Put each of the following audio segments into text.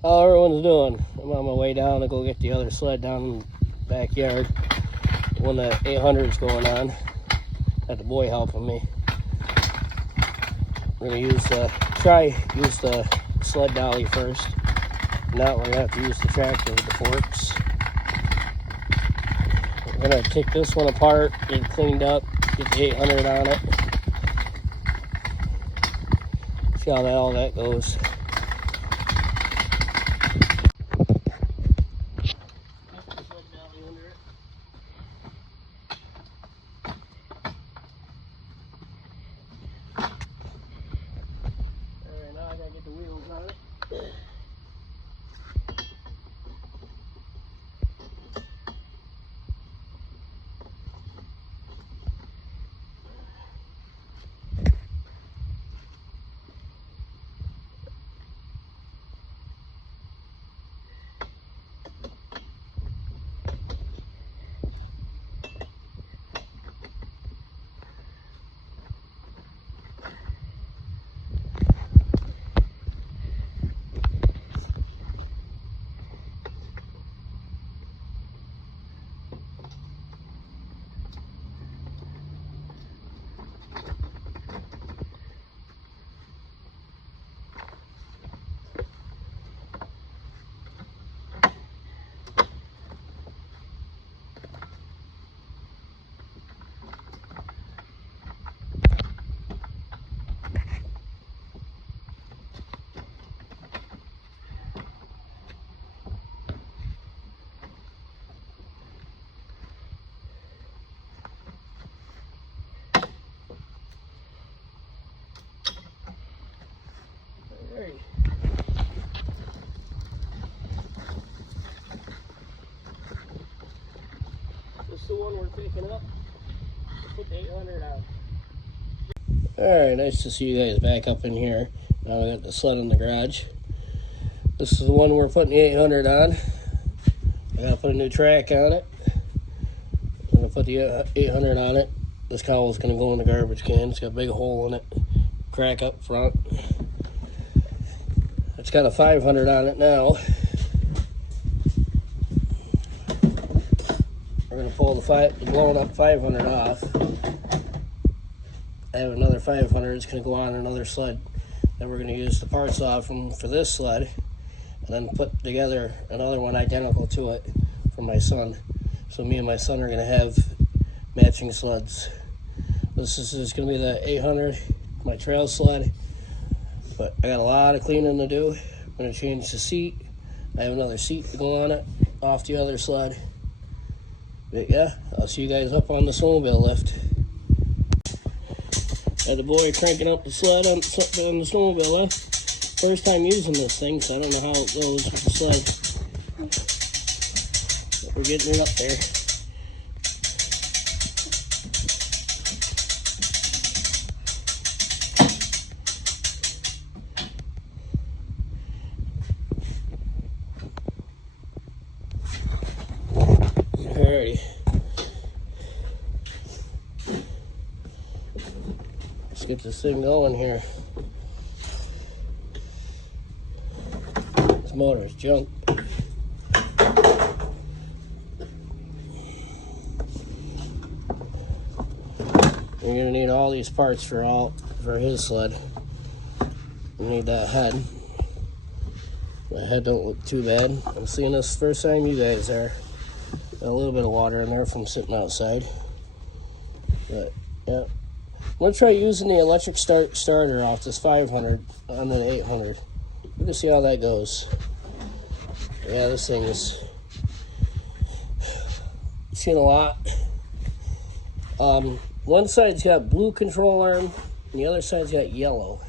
How everyone's doing? I'm on my way down to go get the other sled down in the backyard when the 800 is going on. Got the boy helping me. We're gonna try use the sled dolly first. Now we're gonna have to use the tractor with the forks. We're gonna take this one apart, get it cleaned up, get the 800 on it. See how all that goes. Alright, now I gotta get the wheels on it. Alright. This is the one we're picking up. Put the 800 on. Alright, nice to see you guys back up in here. Now we got the sled in the garage. This is the one we're putting the 800 on. I gotta put a new track on it. I'm gonna put the 800 on it. This cowl's gonna go in the garbage can. It's got a big hole in it, crack up front. It's got a 500 on it now. We're gonna pull the blown up 500 off. I have another 500. It's gonna go on another sled that we're gonna use the parts off for this sled, and then put together another one identical to it for my son. So me and my son are gonna have matching sleds. This is gonna be the 800, my trail sled, but I got a lot of cleaning to do. I'm gonna change the seat. I have another seat to go on it off the other sled. But yeah, I'll see you guys up on the snowmobile lift. Had the boy cranking up the sled on the snowmobile lift. First time using this thing, so I don't know how it goes with the sled. But we're getting it up there. Alrighty. Let's get this thing going here. This motor is junk. You're gonna need all these parts for his sled. You need that head. My head don't look too bad. I'm seeing this first time you guys are. Got a little bit of water in there from sitting outside. But yeah. I'm gonna try using the electric starter off this 500 on the 800. We're gonna see how that goes. Yeah, this thing is seen a lot. One side's got blue control arm, and the other side's got yellow.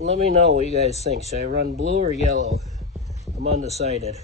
Let me know what you guys think. Should I run blue or yellow? I'm undecided.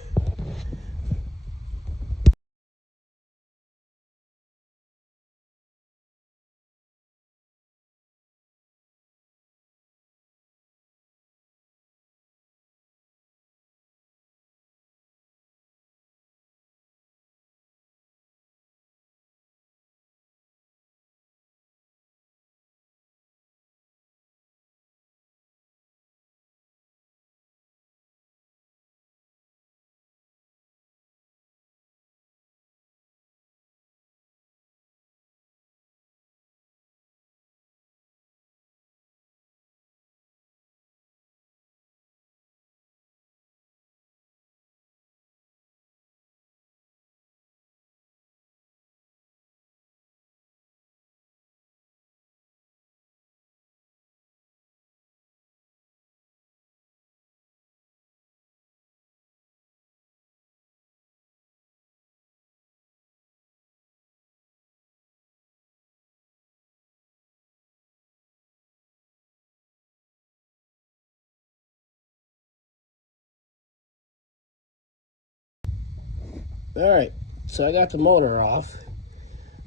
Alright, so I got the motor off.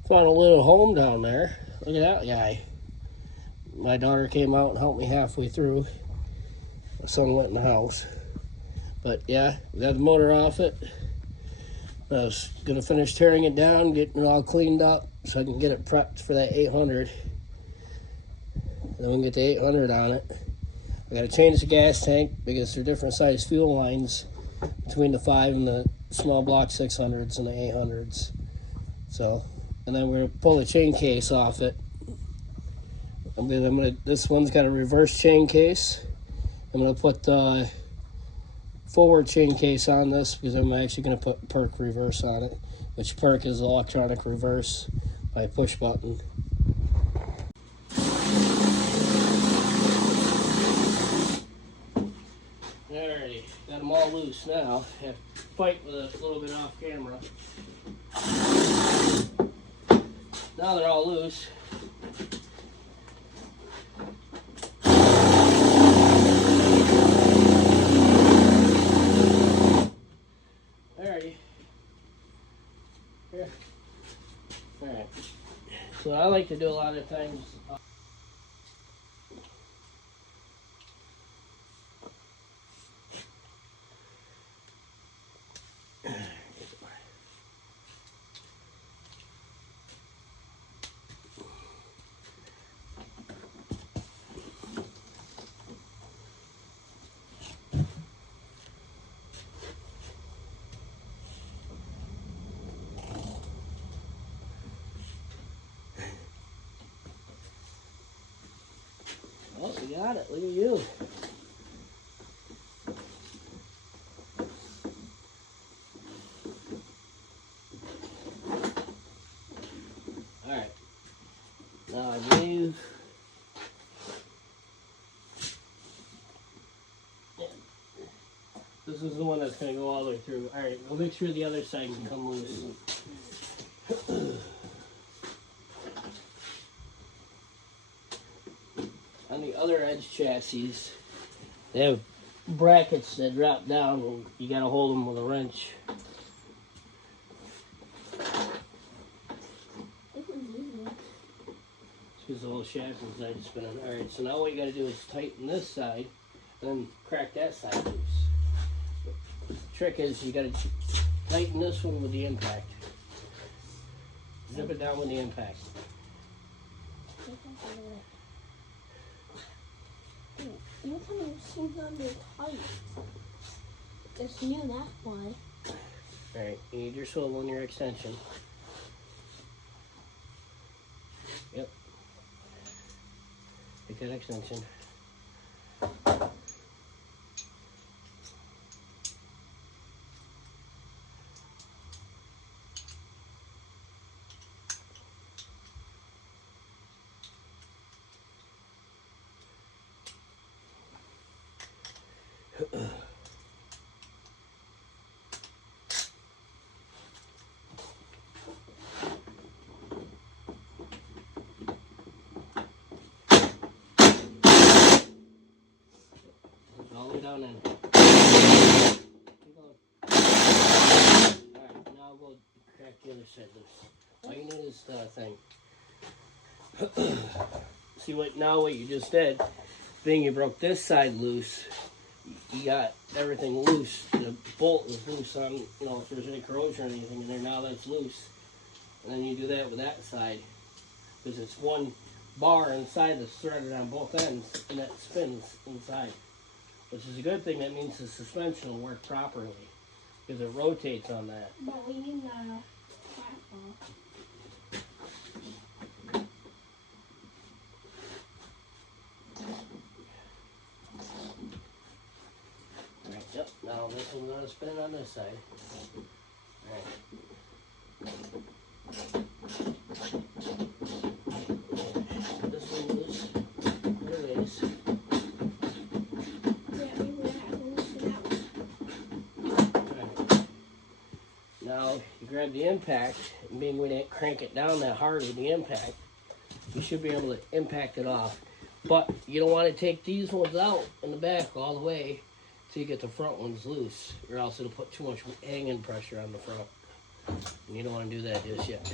Found a little home down there. Look at that guy. My daughter came out and helped me halfway through. My son went in the house. But yeah, we got the motor off it. I was going to finish tearing it down, getting it all cleaned up so I can get it prepped for that 800. And then we can get the 800 on it. I got to change the gas tank because they're different size fuel lines between the 5 and the small block 600s and the 800s. So, and then we're going to pull the chain case off it. This one's got a reverse chain case. I'm going to put the forward chain case on this because I'm actually going to put PERC reverse on it, which PERC is electronic reverse by push button. Alrighty, got them all loose now. I have to fight with it a little bit off camera. Now they're all loose. Alrighty. Here. Alright. So I like to do a lot of times. Oh, we got it. Look at you. Alright. Now I believe. This is the one that's going to go all the way through. Alright, we'll make sure the other side can come loose. On the other edge chassis, they have brackets that drop down and you got to hold them with a wrench. Because the whole shaft inside is spinning. Alright, so now what you got to do is tighten this side and then crack that side loose. The trick is you got to tighten this one with the impact. Zip it down with the impact. You kind of seem under tight. It's new, that's why. Alright, you need your swivel and your extension. Yep. Take that extension. All the way down in. Keep going. Alright, now we'll crack the other side loose. All you need is the thing. See what you just did? Being you broke this side loose, you got everything loose. The bolt was loose on, if there's any corrosion or anything in there, now that's loose. And then you do that with that side, because it's one bar inside that's threaded on both ends, and that spins inside. Which is a good thing. That means the suspension will work properly, because it rotates on that. But we need the flat ball. Right, yep. Now this one's going to spin on this side. Alright. This one loose. There it is. Now you grab the impact, and being we didn't crank it down that hard with the impact, you should be able to impact it off. But you don't want to take these ones out in the back all the way till you get the front ones loose, or else it'll put too much hanging pressure on the front. And you don't want to do that just yet.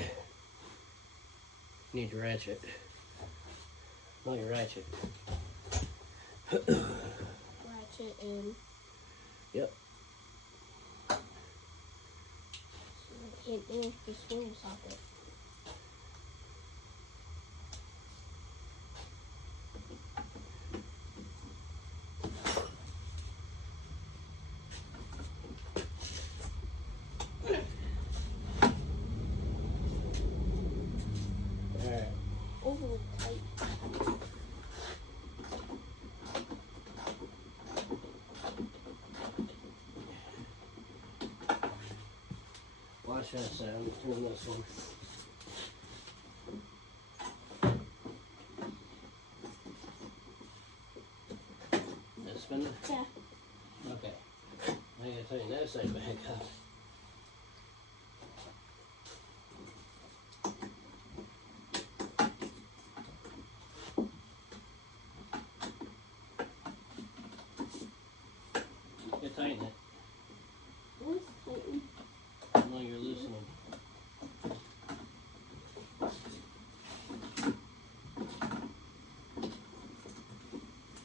You need your ratchet. No, your ratchet. Ratchet in. Yep. So I can't damage the swing socket. Alright. Overly tight. Watch that side. I'm doing this one. Is it spinning? Yeah. Okay. I gotta tighten that side back up. You tighten it. What's tighten? No, you're loosening.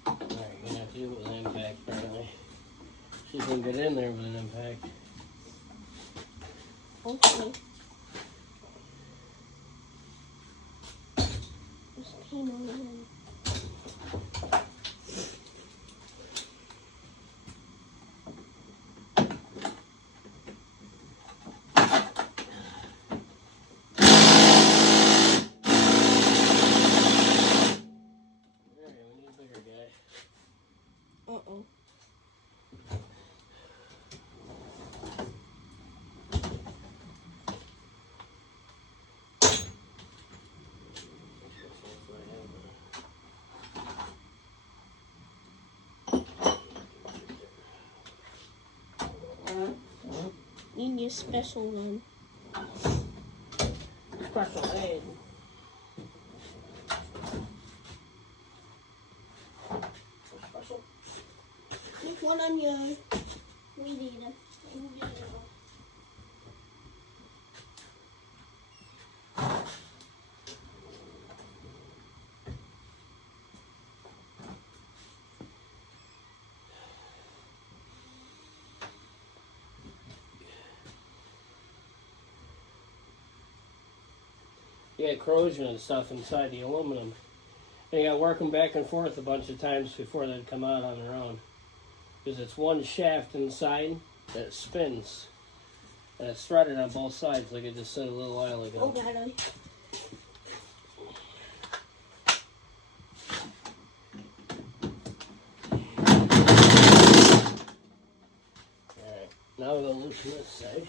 Alright, you're gonna have to do it with an impact apparently. She's gonna get in there with an impact. Okay. Just came on in. Alright, we need a bigger guy. Uh-oh. Need your special one. Special aid. Special. There's one on your radiator. You got corrosion and stuff inside the aluminum. And you gotta work them back and forth a bunch of times before they come out on their own. Because it's one shaft inside that spins. And it's threaded on both sides, like I just said a little while ago. Oh, God. Alright, now we're gonna loosen this side.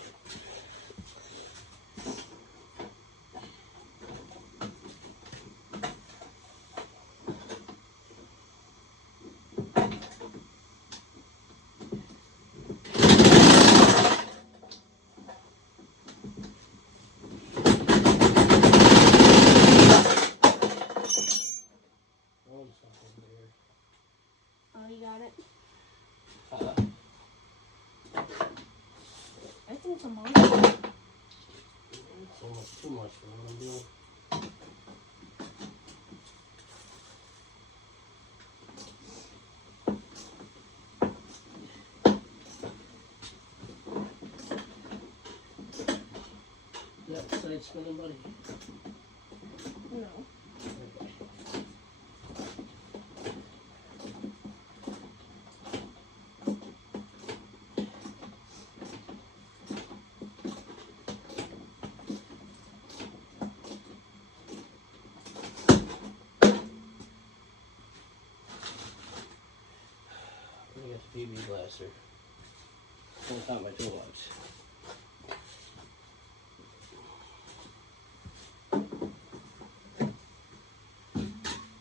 Throwing something there. Oh, you got it? I think it's a monster. It's almost too much for what I'm doing. Is that side spinning, buddy? No. Okay. I got the PB blaster. Don't count my toolbox.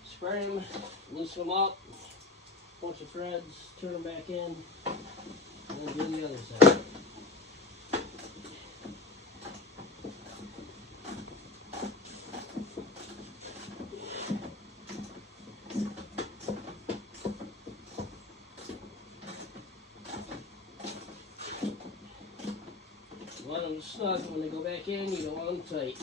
Spray them, loosen them up, bunch of threads, turn them back in, and then do the other side. Let them them snug. When they go back in, you don't want them tight.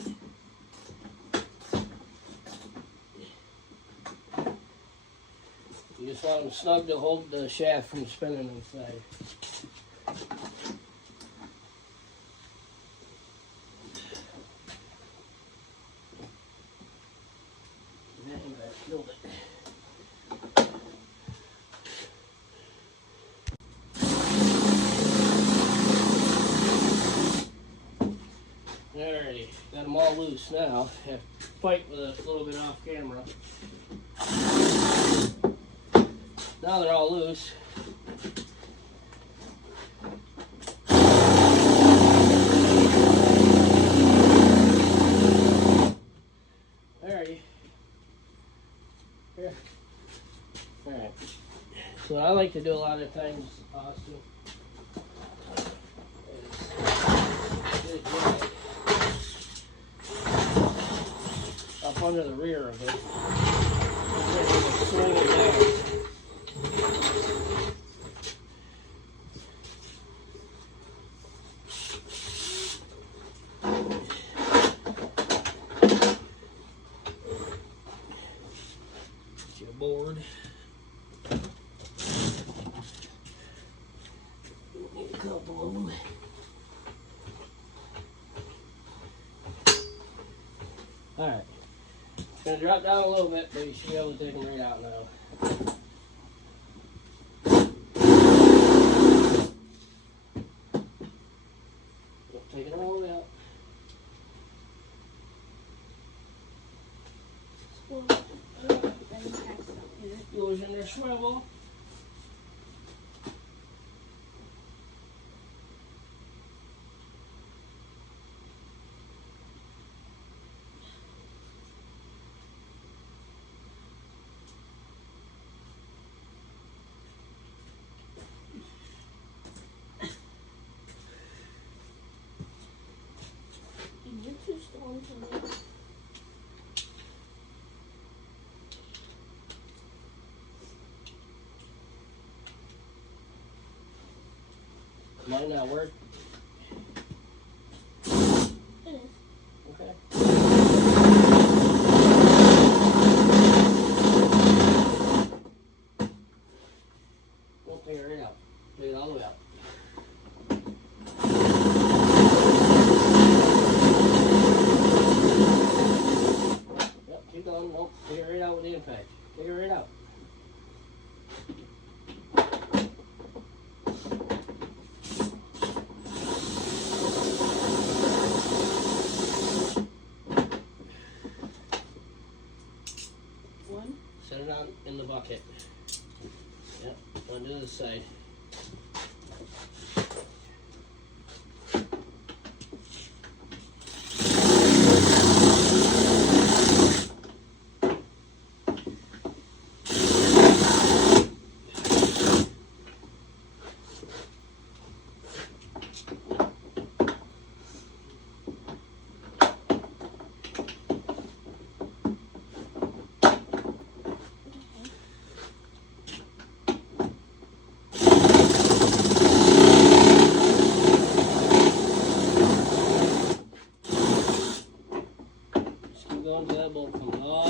You just want them snug to hold the shaft from spinning inside. Build it. Alrighty, got them all loose now. Have to fight with a little bit off camera. Now they're all loose. Alrighty. Here. Alright. So what I like to do a lot of times, Austin, is up under the rear of it. Swing it down. Get your board. Need a couple of them. Alright. It's going to drop down a little bit, but you should be able to take them right out now. Take it all the way out. Goes in their swivel. You're too strong for me. Might not work. It is. Okay. We'll figure it out. Take it all the way out. Yep, keep going. Nope. Figure it out with the impact. Figure it out. One. Set it on in the bucket. Yep, onto the side. Just keep going till that bolt comes all.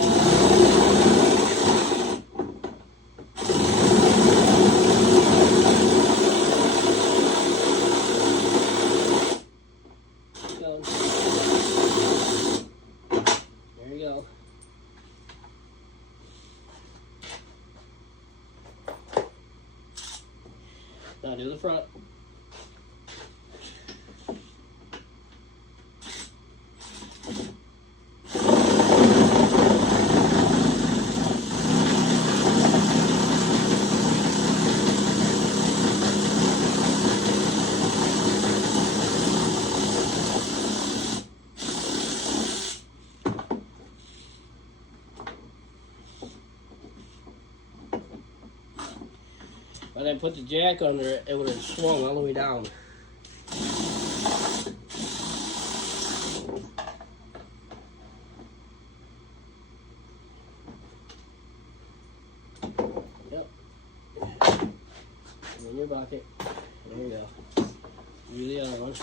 Keep going. There you go. Now do the front. When I put the jack under it, it would have swung all the way down. Yep. In your bucket. There you go. Do the other one.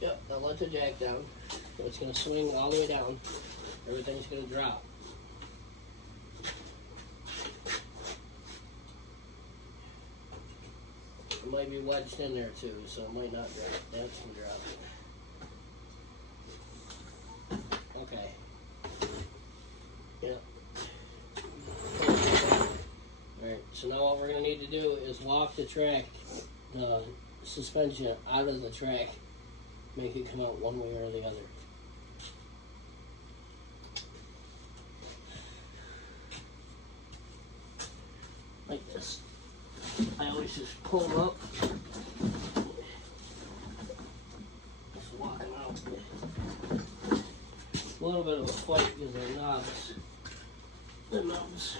Yep, I'll let the jack down. So it's going to swing all the way down. Everything's going to drop. It might be wedged in there too, so it might not drop. That's going to drop. Okay. Yep. Alright, so now what we're going to need to do is lock the track, the suspension out of the track. Make it come out one way or the other. Like this. I always just pull them up. Just walk them out. It's a little bit of a fight because they're knobs. The knobs.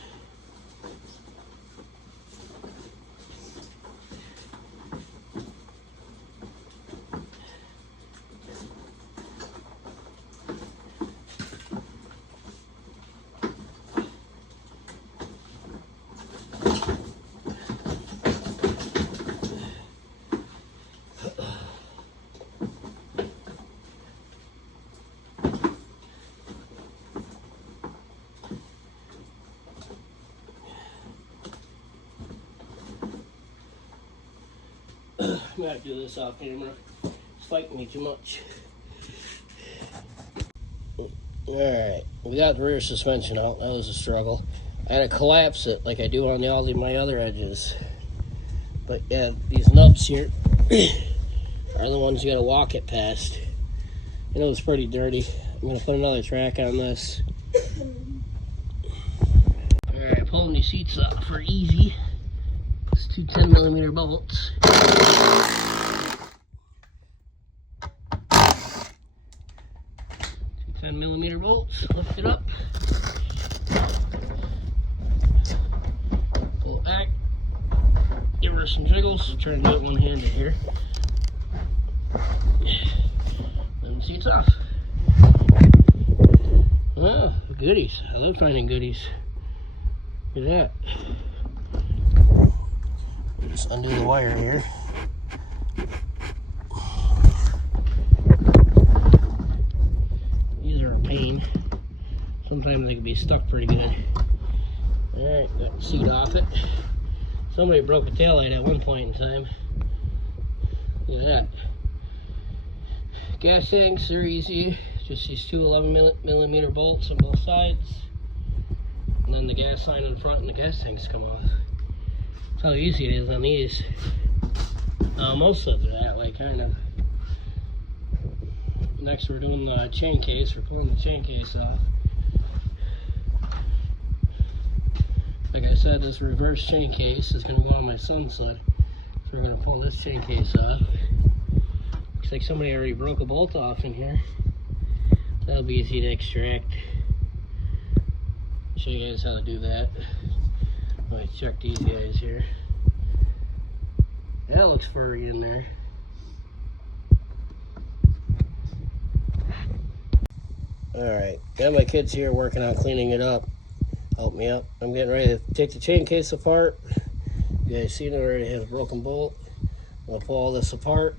I'm gonna do this off camera. It's fighting me too much. Alright, we got the rear suspension out. That was a struggle. I had to collapse it like I do on all my other edges. But yeah, these nubs here are the ones you gotta walk it past. You know, it's pretty dirty. I'm gonna put another track on this. Alright, pulling these seats off for easy. It's two 10mm bolts. 10mm bolts, lift it up, pull it back, give her some jiggles, try to do it one-handed here, then the seat's off. Oh, goodies, I love finding goodies. Look at that. Just undo the wire here. Sometimes they can be stuck pretty good. Alright, got the seat off it. Somebody broke a taillight at one point in time. Look at that. Gas tanks are easy. Just these two 11mm bolts on both sides. And then the gas line in front and the gas tanks come off. That's how easy it is on these. Most of them are that way, kind of. Next we're doing the chain case. We're pulling the chain case off. Like I said, this reverse chain case is going to go on my son's sled. So we're going to pull this chain case off. Looks like somebody already broke a bolt off in here. That'll be easy to extract. Show you guys how to do that. I check these guys here. That looks furry in there. Alright, got my kids here working on cleaning it up. Help me up. I'm getting ready to take the chain case apart. You guys seen it already has a broken bolt. I'm going to pull all this apart.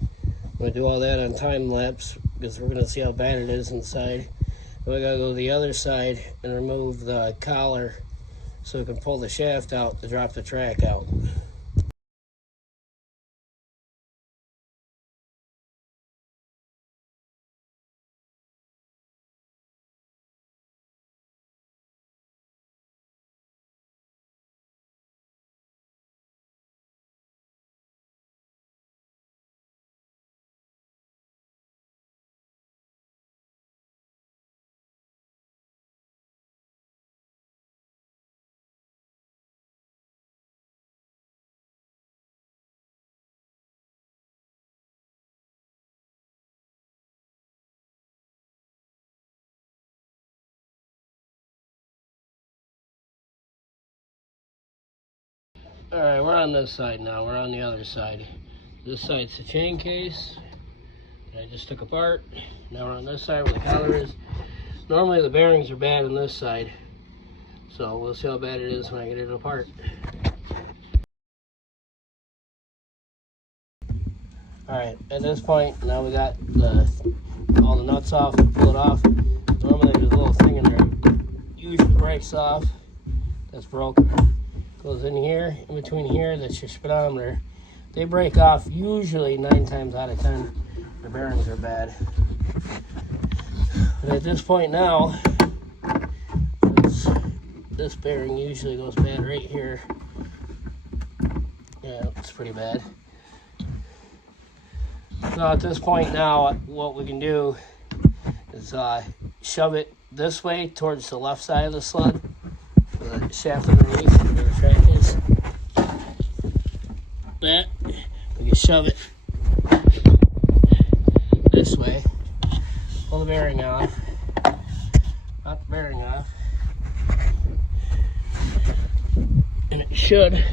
I'm going to do all that on time lapse because we're going to see how bad it is inside. And we got to go to the other side and remove the collar so we can pull the shaft out to drop the track out. Alright, we're on this side now. We're on the other side. This side's the chain case that I just took apart. Now we're on this side where the collar is. Normally the bearings are bad on this side, so we'll see how bad it is when I get it apart. Alright, at this point, now we got all the nuts off, pull it off. Normally there's a little thing in there, usually breaks off, that's broken. Goes in here, in between here, that's your speedometer. They break off usually 9 times out of 10. The bearings are bad. But at this point now, this bearing usually goes bad right here. Yeah, it's pretty bad. So at this point now, what we can do is shove it this way towards the left side of the sled, the shaft underneath where the track is. That, we can shove it this way, pull the bearing off, pop the bearing off, and it should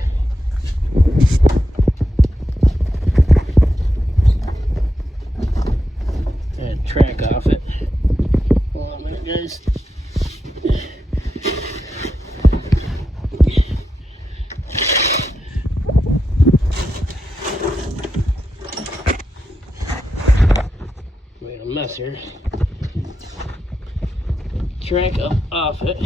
track off it. Hold on a minute, guys. Made a mess here. Track up off it.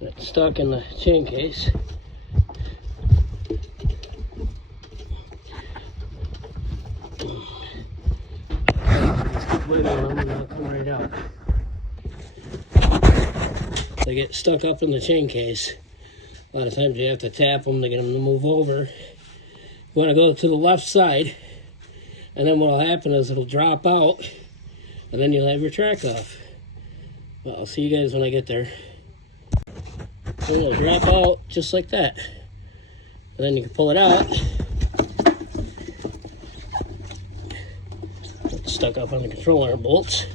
It's stuck in the chain case. Wait on them and they'll come right out. They get stuck up in the chain case. A lot of times you have to tap them to get them to move over. You want to go to the left side, and then what will happen is it'll drop out, and then you'll have your track off. Well, I'll see you guys when I get there. So it'll drop out just like that. And then you can pull it out. It's stuck up on the controller bolts.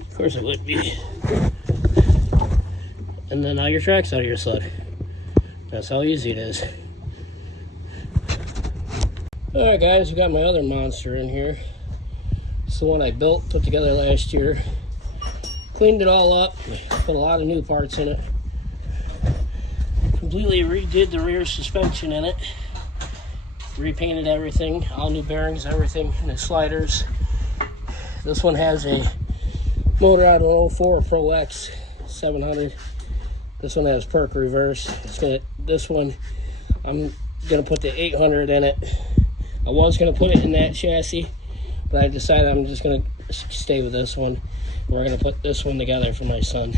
Of course it would be. And then now your track's out of your sled. That's how easy it is. Alright guys, we got my other monster in here. It's the one I built, put together last year. Cleaned it all up, put a lot of new parts in it. Completely redid the rear suspension in it. Repainted everything, all new bearings, everything, and the sliders. This one has a motor out of an 04 Pro X 700. This one has perk reverse. This one, I'm gonna put the 800 in it. I was gonna put it in that chassis, but I decided I'm just gonna stay with this one. We're gonna put this one together for my son.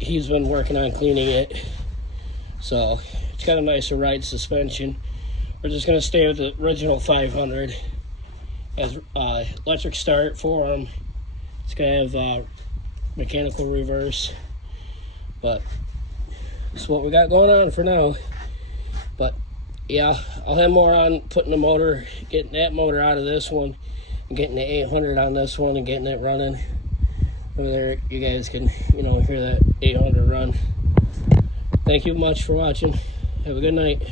He's been working on cleaning it, so it's got a nicer ride suspension. We're just gonna stay with the original 500 as electric start forearm. It's gonna have mechanical reverse, but that's what we got going on for now. But yeah, I'll have more on putting the motor, getting that motor out of this one, and getting the 800 on this one and getting it running. Over there, you guys can, hear that 800 run. Thank you much for watching. Have a good night.